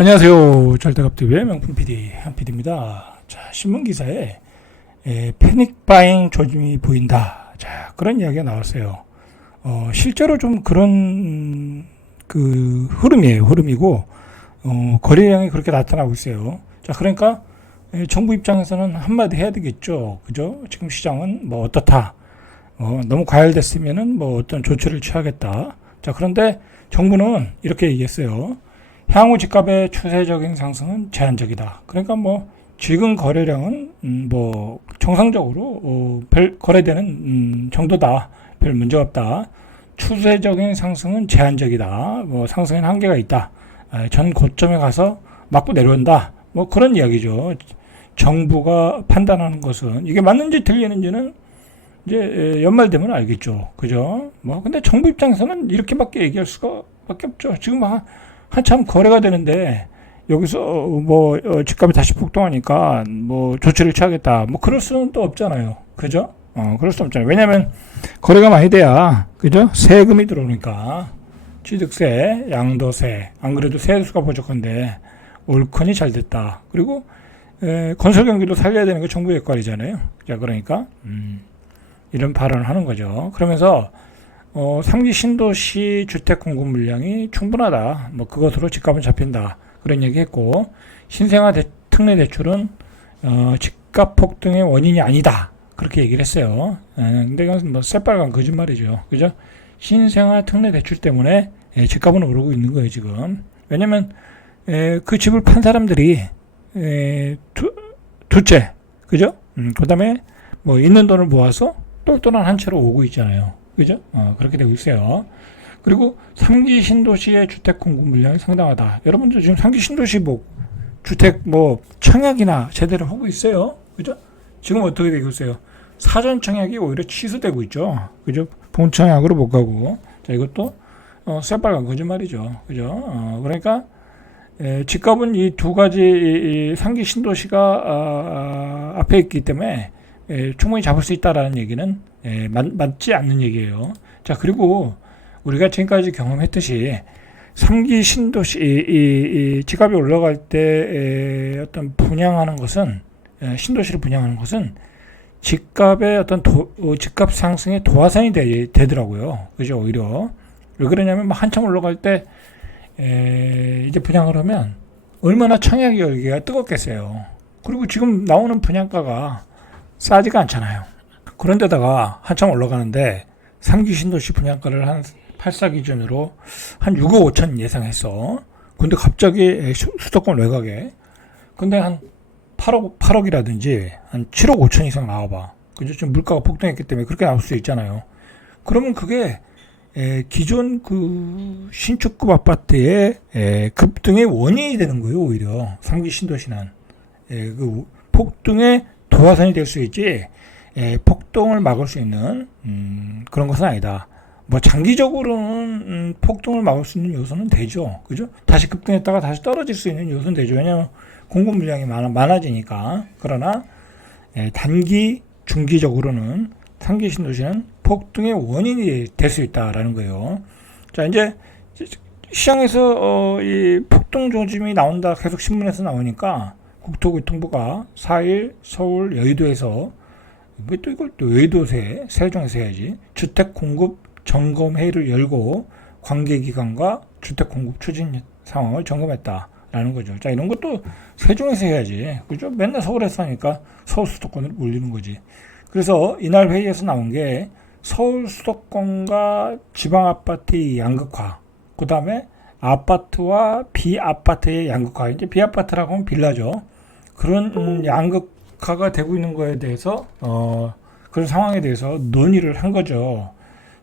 안녕하세요. 절대갑TV의 명품 PD 한 PD입니다. 자, 신문 기사에 패닉 바잉 조짐이 보인다. 자, 그런 이야기가 나왔어요. 실제로 좀 그런 그 흐름이고 거래량이 그렇게 나타나고 있어요. 자, 그러니까 정부 입장에서는 한마디 해야 되겠죠. 그죠? 지금 시장은 뭐 어떻다. 너무 과열됐으면은 뭐 어떤 조치를 취하겠다. 자, 그런데 정부는 이렇게 얘기했어요. 향후 집값의 추세적인 상승은 제한적이다. 그러니까 뭐 지금 거래량은 뭐 정상적으로 별 거래되는 정도다. 별 문제가 없다. 추세적인 상승은 제한적이다. 뭐 상승엔 한계가 있다. 전 고점에 가서 맞고 내려온다. 뭐 그런 이야기죠. 정부가 판단하는 것은 이게 맞는지 틀리는지는 이제 연말 되면 알겠죠. 그죠? 뭐 근데 정부 입장에서는 이렇게밖에 얘기할 수가 밖에 없죠. 지금 한참 거래가 되는데 여기서 뭐 집값이 다시 폭등하니까 뭐 조치를 취하겠다. 뭐 그럴 수는 또 없잖아요. 그죠? 그럴 수 없잖아요. 왜냐면 거래가 많이 돼야 그죠? 세금이 들어오니까 취득세, 양도세. 안 그래도 세수가 부족한데 올컨이 잘 됐다. 그리고 건설 경기도 살려야 되는 게 정부 역할이잖아요. 자, 그러니까 이런 발언을 하는 거죠. 그러면서 3기 신도시 주택 공급 물량이 충분하다. 뭐 그것으로 집값은 잡힌다. 그런 얘기했고 신생아 특례 대출은 집값 폭등의 원인이 아니다. 그렇게 얘기를 했어요. 근데 이건 뭐 새빨간 거짓말이죠. 그죠? 신생아 특례 대출 때문에 집값은 오르고 있는 거예요 지금. 왜냐면 그 집을 판 사람들이 두채, 그죠? 그다음에 뭐 있는 돈을 모아서 똘똘한 한 채로 오고 있잖아요. 그죠? 그렇게 되고 있어요. 그리고 3기 신도시의 주택 공급 물량이 상당하다. 여러분들 지금 3기 신도시 뭐 주택 뭐 청약이나 제대로 하고 있어요. 그죠? 지금 어떻게 되고 있어요? 사전 청약이 오히려 취소되고 있죠. 그죠? 본 청약으로 못 가고. 자, 이것도 새빨간 거짓말이죠. 그죠? 그러니까 집값은 이 두 가지 이 3기 신도시가 앞에 있기 때문에 충분히 잡을 수 있다라는 얘기는 맞지 않는 얘기예요. 자, 그리고 우리가 지금까지 경험했듯이 3기 신도시 이 집값이 올라갈 때 어떤 분양하는 것은 신도시를 분양하는 것은 집값의 어떤 집값 상승의 도화선이 되더라고요. 그죠? 오히려 왜 그러냐면 막 한참 올라갈 때 이제 분양을 하면 얼마나 청약 열기가 뜨겁겠어요. 그리고 지금 나오는 분양가가 싸지가 않잖아요. 그런데다가 한참 올라가는데 3기 신도시 분양가를 한 8사 기준으로 한 6억 5천 예상했어. 근데 갑자기 수도권 외곽에 근데 한 8억이라든지 한 7억 5천 이상 나와봐. 그죠? 지금 물가가 폭등했기 때문에 그렇게 나올 수 있잖아요. 그러면 그게 기존 그 신축급 아파트의 급등의 원인이 되는 거예요. 오히려 3기 신도시는 그 폭등의 도화선이 될 수 있지 폭등을 막을 수 있는 그런 것은 아니다. 뭐 장기적으로는 폭등을 막을 수 있는 요소는 되죠. 그죠? 다시 급등했다가 다시 떨어질 수 있는 요소는 되죠. 왜냐하면 공급 물량이 많아지니까. 그러나 단기, 중기적으로는 3기 신도시는 폭등의 원인이 될 수 있다라는 거예요. 자, 이제 시장에서 이 폭등 조짐이 나온다. 계속 신문에서 나오니까 국토교통부가 4일 서울 여의도에서 왜 또 이걸 또 여의도세 세종에서 해야지 주택 공급 점검 회의를 열고 관계기관과 주택 공급 추진 상황을 점검했다라는 거죠. 자, 이런 것도 세종에서 해야지. 그죠? 맨날 서울에서 하니까 서울 수도권으로 몰리는 거지. 그래서 이날 회의에서 나온 게 서울 수도권과 지방 아파트의 양극화, 그 다음에 아파트와 비아파트의 양극화. 이제 비아파트라고 하면 빌라죠. 그런 양극화가 되고 있는 거에 대해서 그런 상황에 대해서 논의를 한 거죠.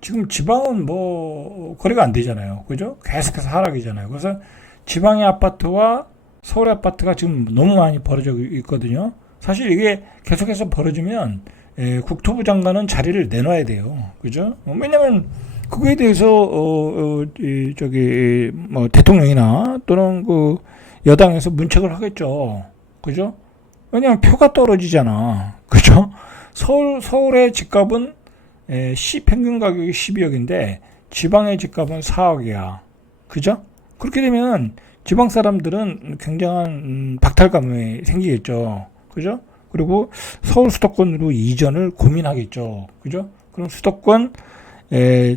지금 지방은 뭐 거래가 안 되잖아요. 그죠? 계속해서 하락이잖아요. 그래서 지방의 아파트와 서울의 아파트가 지금 너무 많이 벌어지고 있거든요. 사실 이게 계속해서 벌어지면 국토부 장관은 자리를 내놔야 돼요. 그죠? 왜냐면 그거에 대해서 뭐 대통령이나 또는 그 여당에서 문책을 하겠죠. 그죠? 왜냐면 표가 떨어지잖아. 그죠? 서울의 집값은 평균 가격이 12억인데 지방의 집값은 4억이야. 그죠? 그렇게 되면 지방 사람들은 굉장한 박탈감이 생기겠죠. 그죠? 그리고 서울 수도권으로 이전을 고민하겠죠. 그죠? 그럼 수도권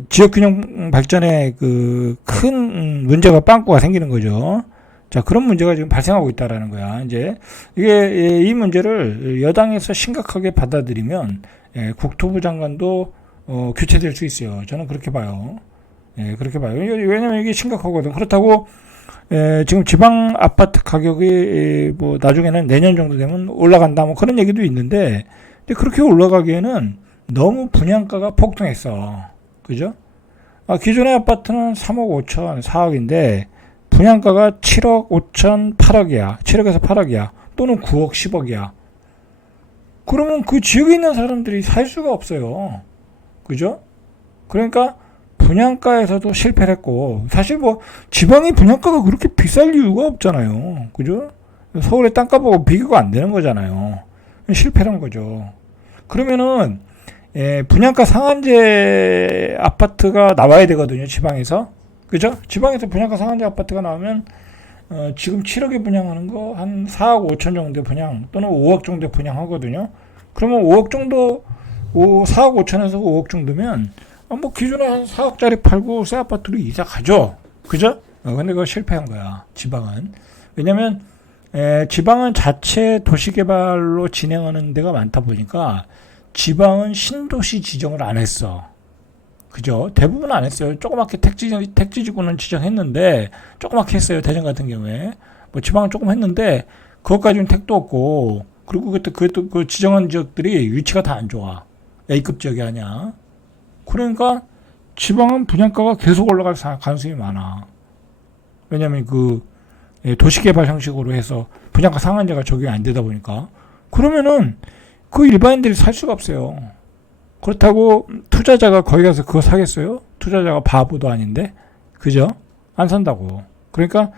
지역균형 발전에 그 큰 문제가 빵꾸가 생기는 거죠. 자, 그런 문제가 지금 발생하고 있다라는 거야. 이제 이게 이 문제를 여당에서 심각하게 받아들이면 국토부 장관도 교체될 수 있어요. 저는 그렇게 봐요. 그렇게 봐요. 왜냐면 이게 심각하거든. 그렇다고 지금 지방 아파트 가격이 뭐 나중에는 내년 정도 되면 올라간다 뭐 그런 얘기도 있는데 그렇게 올라가기에는 너무 분양가가 폭등했어. 그죠? 기존의 아파트는 3억 5천, 4억인데 분양가가 7억 5천, 8억이야. 7억에서 8억이야. 또는 9억, 10억이야. 그러면 그 지역에 있는 사람들이 살 수가 없어요. 그죠? 그러니까 분양가에서도 실패를 했고, 사실 뭐 지방의 분양가가 그렇게 비쌀 이유가 없잖아요. 그죠? 서울의 땅값하고 비교가 안 되는 거잖아요. 실패한 거죠. 그러면은 분양가 상한제 아파트가 나와야 되거든요. 지방에서. 그죠? 지방에서 분양가 상한제 아파트가 나오면 지금 7억에 분양하는 거 한 4억 5천 정도 분양 또는 5억 정도 분양하거든요. 그러면 5억 정도 4억 5천에서 5억 정도면 뭐 기존에 한 4억짜리 팔고 새 아파트로 이사 가죠. 그죠? 근데 그거 실패한 거야. 지방은. 왜냐면 지방은 자체 도시개발로 진행하는 데가 많다 보니까 지방은 신도시 지정을 안 했어. 그죠? 대부분 안 했어요. 조그맣게 택지지구는 지정했는데, 조그맣게 했어요. 대전 같은 경우에. 뭐 지방은 조금 했는데, 그것까지는 택도 없고, 그리고 그것도 그 지정한 지역들이 위치가 다 안 좋아. A급 지역이 아니야. 그러니까 지방은 분양가가 계속 올라갈 가능성이 많아. 왜냐면 도시개발 형식으로 해서 분양가 상한제가 적용이 안 되다 보니까. 그러면은 그 일반인들이 살 수가 없어요. 그렇다고 투자자가 거기 가서 그거 사겠어요? 투자자가 바보도 아닌데. 그죠? 안 산다고. 그러니까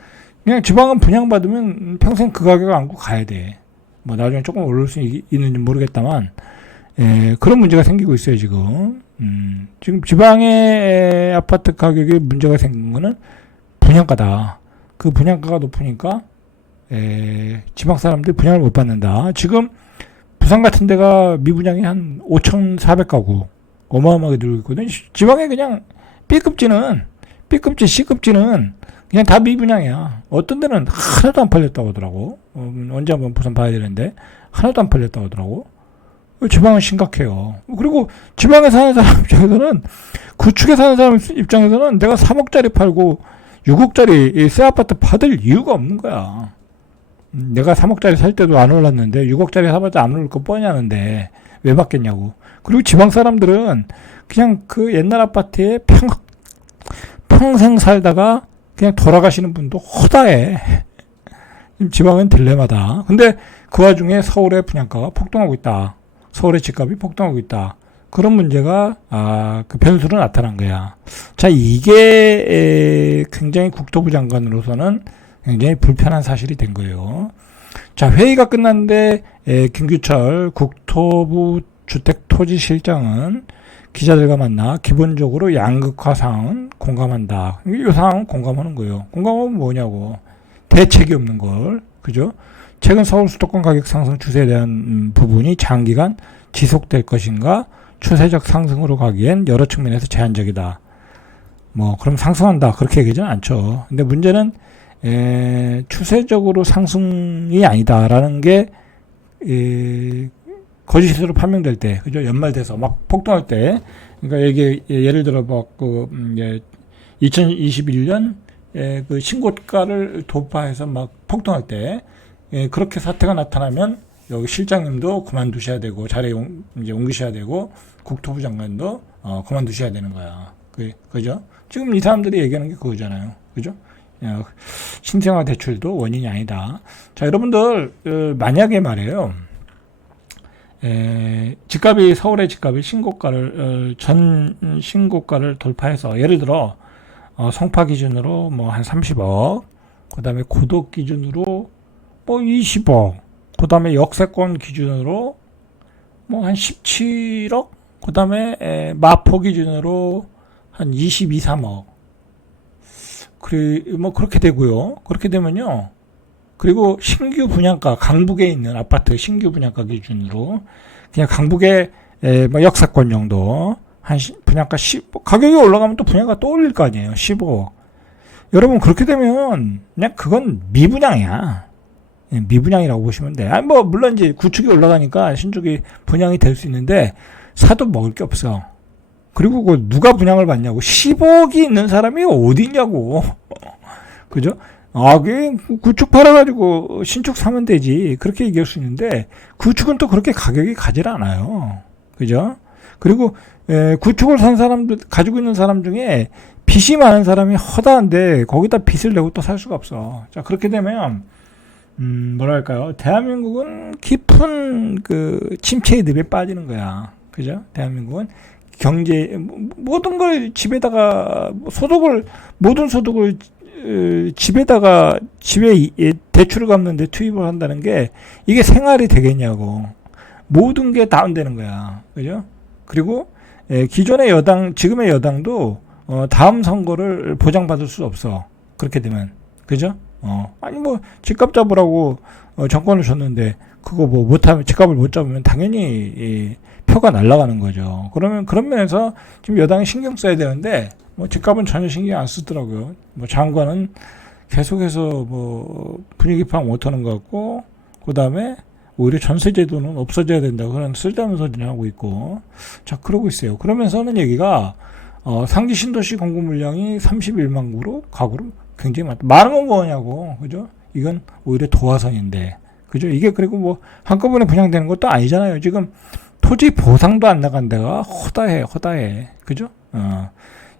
그냥 지방은 분양받으면 평생 그 가격 안고 가야 돼. 뭐 나중에 조금 오를 수 있는지 모르겠다만 그런 문제가 생기고 있어요, 지금. 지금 지방의 아파트 가격에 문제가 생긴 거는 분양가다. 그 분양가가 높으니까 지방 사람들이 분양을 못 받는다. 지금 부산 같은 데가 미분양이 한 5,400가구 어마어마하게 늘고 있거든. 지방에 그냥 B급지, C급지는 그냥 다 미분양이야. 어떤 데는 하나도 안 팔렸다고 하더라고. 언제 한번 부산 봐야 되는데 하나도 안 팔렸다고 하더라고. 지방은 심각해요. 그리고 지방에 사는 사람 입장에서는 구축에 사는 사람 입장에서는 내가 3억짜리 팔고 6억짜리 새 아파트 받을 이유가 없는 거야. 내가 3억짜리 살 때도 안 올랐는데 6억짜리 사봤자 안 오를 거 뻔히 아는데 왜 받겠냐고. 그리고 지방 사람들은 그냥 그 옛날 아파트에 평생 살다가 그냥 돌아가시는 분도 허다해. 지방은 딜레마다. 근데 그 와중에 서울의 분양가가 폭등하고 있다. 서울의 집값이 폭등하고 있다. 그런 문제가 그 변수로 나타난 거야. 자, 이게 굉장히 국토부 장관으로서는 굉장히 불편한 사실이 된 거예요. 자, 회의가 끝났는데 김규철 국토부 주택토지실장은 기자들과 만나 기본적으로 양극화 사항은 공감한다. 이 사항은 공감하는 거예요. 공감하면 뭐냐고. 대책이 없는 걸. 그죠? 최근 서울 수도권 가격 상승 추세에 대한 부분이 장기간 지속될 것인가? 추세적 상승으로 가기엔 여러 측면에서 제한적이다. 뭐 그럼 상승한다 그렇게 얘기하지는 않죠. 근데 문제는 추세적으로 상승이 아니다라는 게 거짓으로 판명될 때, 그죠? 연말 돼서 막 폭등할 때, 그러니까 이게 예를 들어 막 2021년 그 신고가를 돌파해서 막 폭등할 때, 그렇게 사태가 나타나면 여기 실장님도 그만두셔야 되고 자리에 이제 옮기셔야 되고 국토부 장관도 그만두셔야 되는 거야. 그죠? 지금 이 사람들이 얘기하는 게 그거잖아요. 그죠? 신생아 대출도 원인이 아니다. 자, 여러분들 만약에 말이에요. 집값이 서울의 집값이 전 신고가를 돌파해서 예를 들어 성파 기준으로 뭐 한 30억, 그다음에 고덕 기준으로 뭐 20억, 그다음에 역세권 기준으로 뭐 한 17억, 그다음에 마포 기준으로 한 22, 3억. 뭐 그렇게 되고요. 그렇게 되면요. 그리고 신규 분양가, 강북에 있는 아파트 신규 분양가 기준으로 그냥 강북의 뭐 역사권 정도 분양가 10, 가격이 올라가면 또 분양가 또 올릴 거 아니에요. 15. 여러분 그렇게 되면 그냥 그건 미분양이야. 미분양이라고 보시면 돼. 아니 뭐 물론 이제 구축이 올라가니까 신축이 분양이 될 수 있는데 사도 먹을 게 없어. 그리고 그 누가 분양을 받냐고. 10억이 있는 사람이 어디 있냐고. 그죠? 그 구축 팔아가지고 신축 사면 되지. 그렇게 얘기할 수 있는데 구축은 또 그렇게 가격이 가질 않아요. 그죠? 그리고 구축을 산 사람들 가지고 있는 사람 중에 빚이 많은 사람이 허다한데 거기다 빚을 내고 또 살 수가 없어. 자 그렇게 되면 뭐랄까요? 대한민국은 깊은 그 침체의 늪에 빠지는 거야. 그죠? 대한민국은 경제 모든 걸 집에다가 모든 소득을 집에 대출을 갚는데 투입을 한다는 게 이게 생활이 되겠냐고. 모든 게 다운되는 거야. 그죠? 그리고 기존의 여당, 지금의 여당도 다음 선거를 보장받을 수 없어. 그렇게 되면. 그죠? 아니 뭐 집값 잡으라고 정권을 줬는데 그거 뭐 못하면 집값을 못 잡으면 당연히 표가 날아가는 거죠. 그러면 그런 면에서 지금 여당이 신경 써야 되는데 뭐 집값은 전혀 신경 안 쓰더라고요. 뭐 장관은 계속해서 뭐 분위기 파악 못하는 것 같고 그 다음에 오히려 전세제도는 없어져야 된다고 그런 쓸데없는 소리를 하고 있고 자 그러고 있어요. 그러면서 하는 얘기가 상기 신도시 공급 물량이 31만 가구로 굉장히 많다. 많은 건 뭐냐고 그죠? 이건 오히려 도화선인데 그죠? 이게 그리고 뭐 한꺼번에 분양되는 것도 아니잖아요. 지금 토지 보상도 안 나간 데가 허다해. 그죠?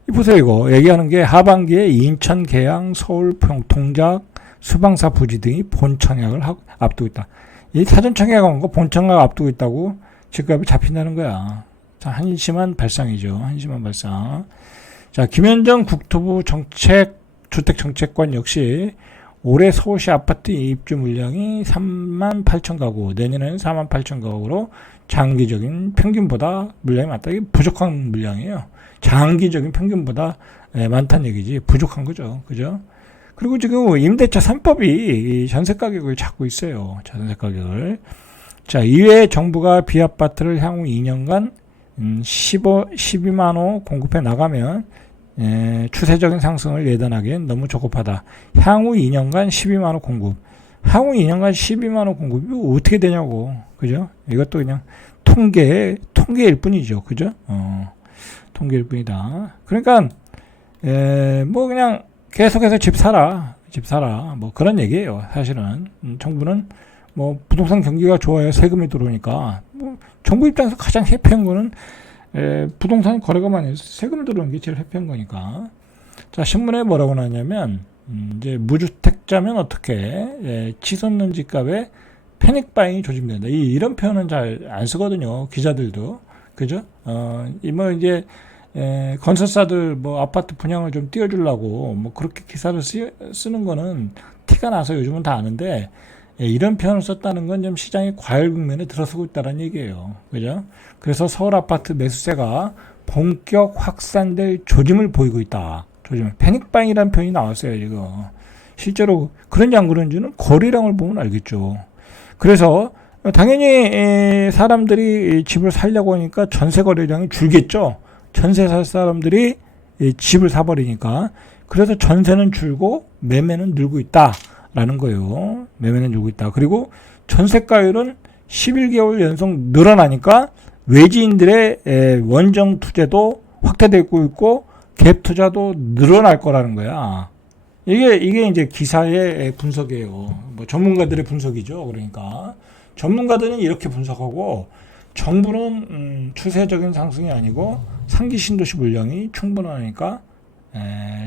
이 보세요, 이거. 얘기하는 게 하반기에 인천, 계양, 서울, 동작, 수방사 부지 등이 본청약을 앞두고 있다. 이 사전청약 온 거 본청약 앞두고 있다고 집값이 잡힌다는 거야. 자, 한심한 발상이죠. 한심한 발상. 자, 김현정 국토부 주택정책관 역시 올해 서울시 아파트 입주 물량이 3만 8천 가구, 내년에는 4만 8천 가구로 장기적인 평균보다 물량이 많다. 이게 부족한 물량이에요. 장기적인 평균보다 많다는 얘기지. 부족한 거죠. 그죠? 그리고 지금 임대차 3법이 전세 가격을 잡고 있어요. 전세 가격을. 자, 이외에 정부가 B아파트를 향후 2년간 12만 호 공급해 나가면 추세적인 상승을 예단하기엔 너무 조급하다. 향후 2년간 12만 호 공급. 향후 2년간 12만 호 공급이 어떻게 되냐고. 그죠? 이것도 그냥 통계일 뿐이죠. 그죠? 통계일 뿐이다. 그러니까 뭐 그냥 계속해서 집 사라. 뭐 그런 얘기예요. 사실은 정부는 뭐 부동산 경기가 좋아야 세금이 들어오니까 뭐 정부 입장에서 가장 해피한 거는 부동산 거래가 많이 해서 세금 들어오는 게 제일 해피한 거니까. 자, 신문에 뭐라고 나냐면 이제 무주택자면 어떻게 치솟는 집값에 패닉바잉이 조짐된다. 이런 표현은 잘 안 쓰거든요. 기자들도. 그죠? 뭐 이제 건설사들 뭐 아파트 분양을 좀 띄워주려고 뭐 그렇게 기사를 쓰는 거는 티가 나서 요즘은 다 아는데 이런 표현을 썼다는 건 좀 시장이 과열 국면에 들어서고 있다는 얘기예요. 그죠? 그래서 서울 아파트 매수세가 본격 확산될 조짐을 보이고 있다. 패닉바잉이라는 표현이 나왔어요, 지금. 실제로 그런지 안 그런지는 거래량을 보면 알겠죠. 그래서 당연히 사람들이 집을 살려고 하니까 전세 거래량이 줄겠죠. 전세 살 사람들이 집을 사버리니까. 그래서 전세는 줄고 매매는 늘고 있다라는 거예요. 매매는 늘고 있다. 그리고 전세가율은 11개월 연속 늘어나니까 외지인들의 원정 투자도 확대되고 있고 갭 투자도 늘어날 거라는 거야. 이게 이제 기사의 분석이에요. 뭐 전문가들의 분석이죠. 그러니까 전문가들은 이렇게 분석하고 정부는 추세적인 상승이 아니고 상기 신도시 물량이 충분하니까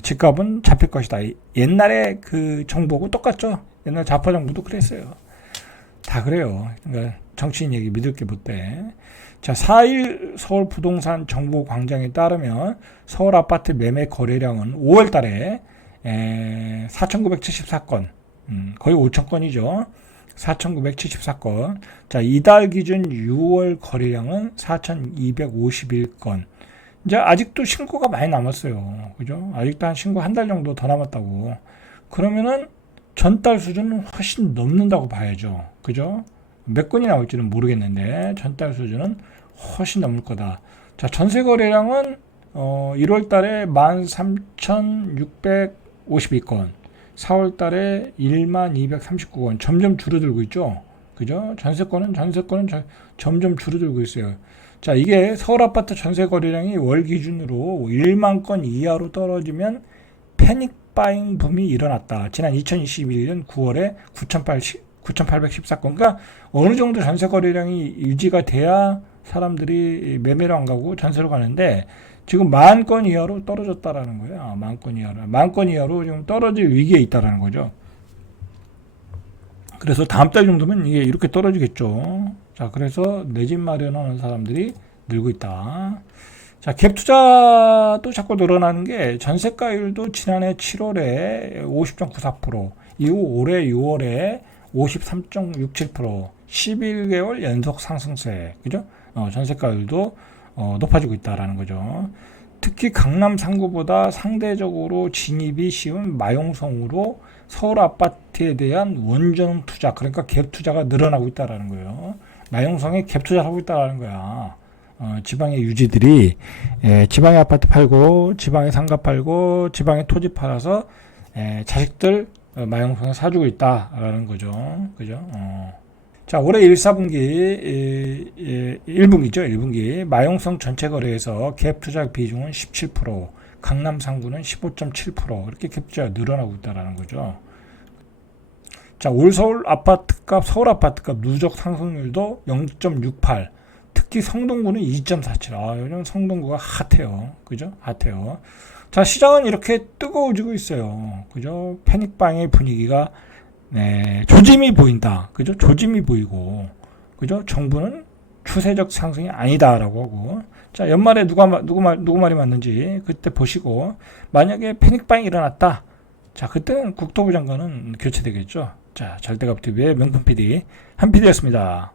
집값은 잡힐 것이다. 옛날에 그 정부하고 똑같죠. 옛날 좌파 정부도 그랬어요. 다 그래요. 그러니까 정치인 얘기 믿을 게 못 돼. 자, 4일 서울 부동산 정보 광장에 따르면 서울 아파트 매매 거래량은 5월 달에 4,974건, 거의 5,000건이죠. 4,974건. 자, 이달 기준 6월 거래량은 4,251건. 이제 아직도 신고가 많이 남았어요. 그죠? 아직도 한 신고 한 달 정도 더 남았다고. 그러면은 전달 수준은 훨씬 넘는다고 봐야죠. 그죠? 몇 건이 나올지는 모르겠는데 전달 수준은 훨씬 넘을 거다. 자, 전세 거래량은 1월 달에 13,652건, 4월 달에 12,239건 점점 줄어들고 있죠. 그죠? 전세권은 점점 줄어들고 있어요. 자, 이게 서울 아파트 전세 거래량이 월 기준으로 1만 건 이하로 떨어지면 패닉 바잉 붐이 일어났다. 지난 2021년 9월에 9,814건. 그러니까 어느 정도 전세 거래량이 유지가 돼야 사람들이 매매로 안 가고 전세로 가는데 지금 10,000건 이하로 떨어졌다라는 거예요. 10,000건 이하로. 10,000건 이하로 지금 떨어질 위기에 있다라는 거죠. 그래서 다음 달 정도면 이게 이렇게 떨어지겠죠. 자, 그래서 내 집 마련하는 사람들이 늘고 있다. 자, 갭 투자도 자꾸 늘어나는 게 전세가율도 지난해 7월에 50.94%, 이후 올해 6월에 53.67%, 11개월 연속 상승세. 그죠? 전세가율도 높아지고 있다라는 거죠. 특히 강남 상구보다 상대적으로 진입이 쉬운 마용성으로 서울 아파트에 대한 원전 투자, 그러니까 갭 투자가 늘어나고 있다라는 거예요. 마용성에 갭 투자를 하고 있다라는 거야. 지방의 유지들이 지방의 아파트 팔고 지방의 상가 팔고 지방의 토지 팔아서 자식들 마용성에 사주고 있다라는 거죠. 그죠? 자, 올해 1, 4분기 1분기죠. 1분기 마용성 전체 거래에서 갭 투자 비중은 17%, 강남 상구는 15.7%, 이렇게 갭 투자가 늘어나고 있다라는 거죠. 자, 올 서울 아파트값 누적 상승률도 0.68, 특히 성동구는 2.47. 요즘 성동구가 핫해요. 그죠? 핫해요. 자, 시장은 이렇게 뜨거워지고 있어요. 그죠? 패닉방의 분위기가 조짐이 보인다. 그죠? 조짐이 보이고. 그죠? 정부는 추세적 상승이 아니다라고 하고. 자, 연말에 누구 말이 맞는지 그때 보시고, 만약에 패닉방이 일어났다. 자, 그때는 국토부 장관은 교체되겠죠. 자, 잘돼갑TV의 명품 PD 한 PD였습니다.